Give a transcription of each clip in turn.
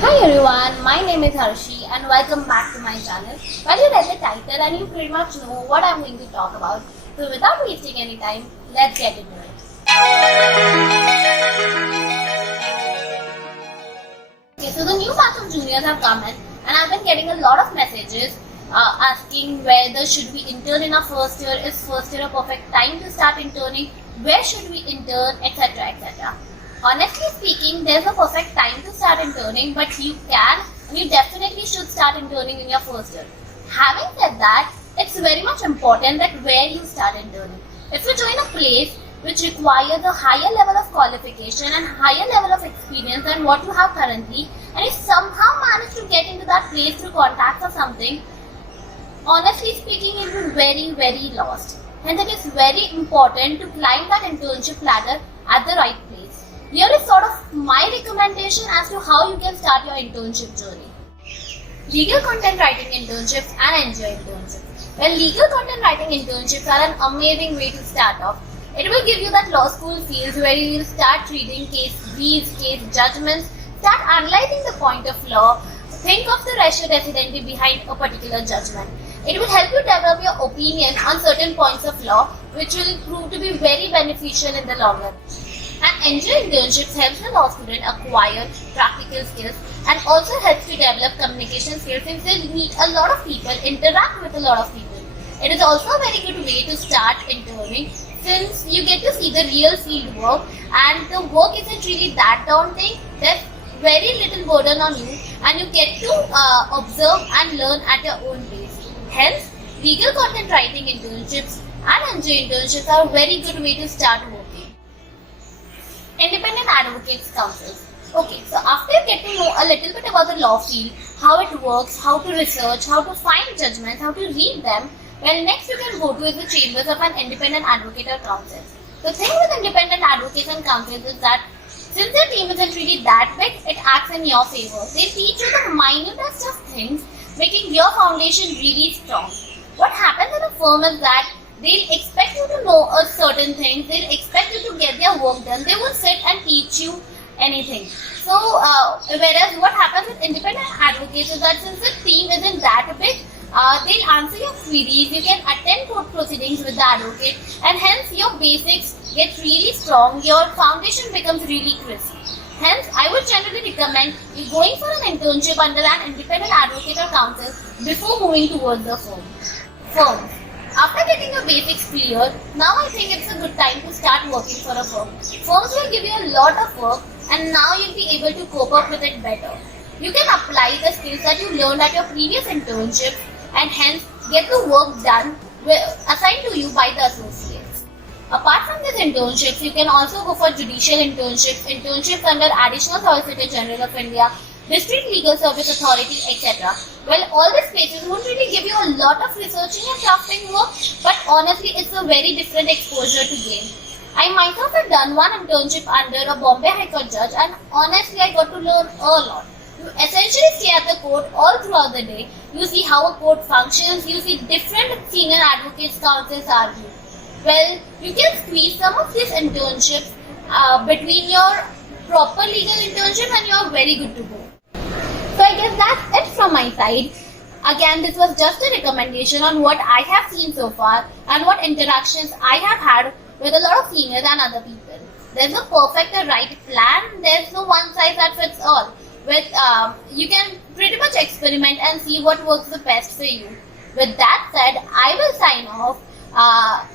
Hi everyone, my name is Harshi and welcome back to my channel. Well, you read the title and you pretty much know what I'm going to talk about. So without wasting any time, let's get into it. Okay, so the new batch of juniors have come in and I've been getting a lot of messages asking whether should we intern in our first year, is first year a perfect time to start interning, where should we intern, etc. etc. Honestly speaking, there's a perfect time to start interning, but you definitely should start interning in your first year. Having said that, it's very much important that where you start interning. If you join a place which requires a higher level of qualification and higher level of experience than what you have currently, and you somehow manage to get into that place through contacts or something, honestly speaking, it will be very lost. Hence, it is very important to climb that internship ladder at the right place. Here is sort of my recommendation as to how you can start your internship journey. Legal content writing internships and NGO internships. Well, legal content writing internships are an amazing way to start off. It will give you that law school feels where you will start reading case briefs, case judgments, start analyzing the point of law, think of the ratio decidendi behind a particular judgment. It will help you develop your opinion on certain points of law, which will prove to be very beneficial in the long run. And NGO internships helps the law student acquire practical skills and also helps to develop communication skills since they meet a lot of people, interact with a lot of people. It is also a very good way to start interning since you get to see the real field work and the work isn't really that daunting. There's very little burden on you and you get to observe and learn at your own pace. Hence, legal content writing internships and NGO internships are a very good way to start working. Independent Advocates Councils. Okay, so after you get to know a little bit about the law field, how it works, how to research, how to find judgments, how to read them, well, next you can go to is the chambers of an independent advocate or counsel. The thing with independent advocates and counsels is that since their team isn't really that big, it acts in your favor. They teach you the minutest of things, making your foundation really strong. What happens in a firm is that they'll expect you to know a certain thing. They'll expect you to get their work done. They won't sit and teach you anything. So, whereas what happens with independent advocates is that since the team isn't that big, they'll answer your queries. You can attend court proceedings with the advocate, and hence your basics get really strong. Your foundation becomes really crisp. Hence, I would generally recommend you going for an internship under an independent advocate or counsel before moving towards the firm. After getting your basics clear, now I think it's a good time to start working for a firm. Firms will give you a lot of work and now you'll be able to cope up with it better. You can apply the skills that you learned at your previous internship and hence get the work done assigned to you by the associates. Apart from these internships, you can also go for judicial internships under Additional Solicitor General of India, District Legal Service Authority, etc. Well, all these places won't really give you a lot of researching and drafting work, but honestly, it's a very different exposure to gain. I myself have done one internship under a Bombay High Court judge, and honestly, I got to learn a lot. You essentially stay at the court all throughout the day. You see how a court functions, you see different senior advocates, counsels argue. Well, you can squeeze some of these internships between your proper legal internship and you're very good to go. So I guess that's it from my side. Again, this was just a recommendation on what I have seen so far and what interactions I have had with a lot of seniors and other people. There's no perfect or right plan. There's no one size that fits all. You can pretty much experiment and see what works the best for you. With that said, I will sign off.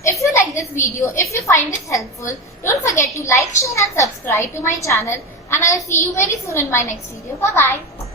If you like this video, if you find this helpful, don't forget to like, share and subscribe to my channel, and I'll see you very soon in my next video. Bye bye.